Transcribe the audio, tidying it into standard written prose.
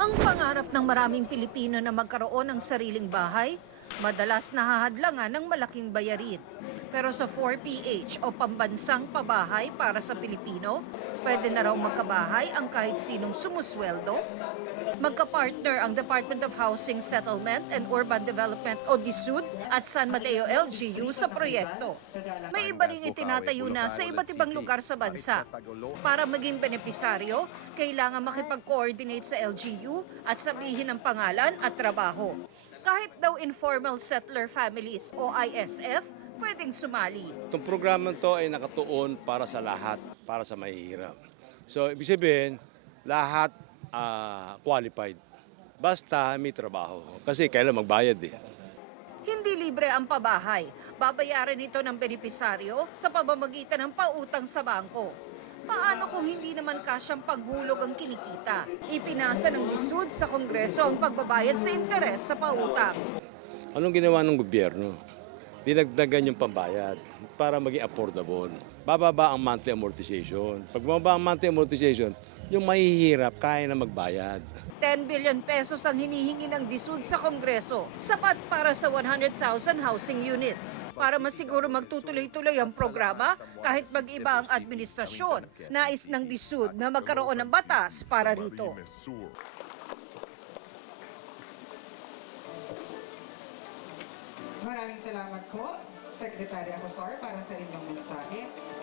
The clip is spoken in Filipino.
Ang pangarap ng maraming Pilipino na magkaroon ng sariling bahay, madalas nahahadlangan ng malaking bayarin. Pero sa 4PH o pambansang pabahay para sa Pilipino, pwede na raw magkabahay ang kahit sinong sumusweldo. Magka-partner ang Department of Housing Settlement and Urban Development o DSUD at San Mateo LGU sa proyekto. May iba ring itinatayo na sa iba't ibang lugar sa bansa. Para maging benepisaryo, kailangan makipag-coordinate sa LGU at sabihin ang pangalan at trabaho. Kahit daw informal settler families o ISF, pwedeng sumali. Itong programa to ay nakatuon para sa lahat, para sa mahihirap. So, ibig sabihin, lahat qualified. Basta may trabaho. Kasi kailan magbayad eh. Hindi libre ang pabahay. Babayaran ito ng benepisaryo sa pamamagitan ng pautang sa bangko. Paano kung hindi naman kasyang paghulog ang kinikita? Ipinasa ng DSUD sa Kongreso ang pagbabayad sa interes sa pautang. Anong ginawa ng gobyerno? Dinagdagan yung pambayad para maging affordable. Bababa ang monthly amortization. Pag bababa ang monthly amortization, yung mahihirap kaya na magbayad. 10 billion pesos ang hinihingi ng DSUD sa Kongreso, sapat para sa 100,000 housing units. Para masiguro magtutuloy-tuloy ang programa, kahit mag-iba ang administrasyon, nais ng DSUD na magkaroon ng batas para rito. Maraming salamat po, Secretary Acosar, para sa inyong mensahe.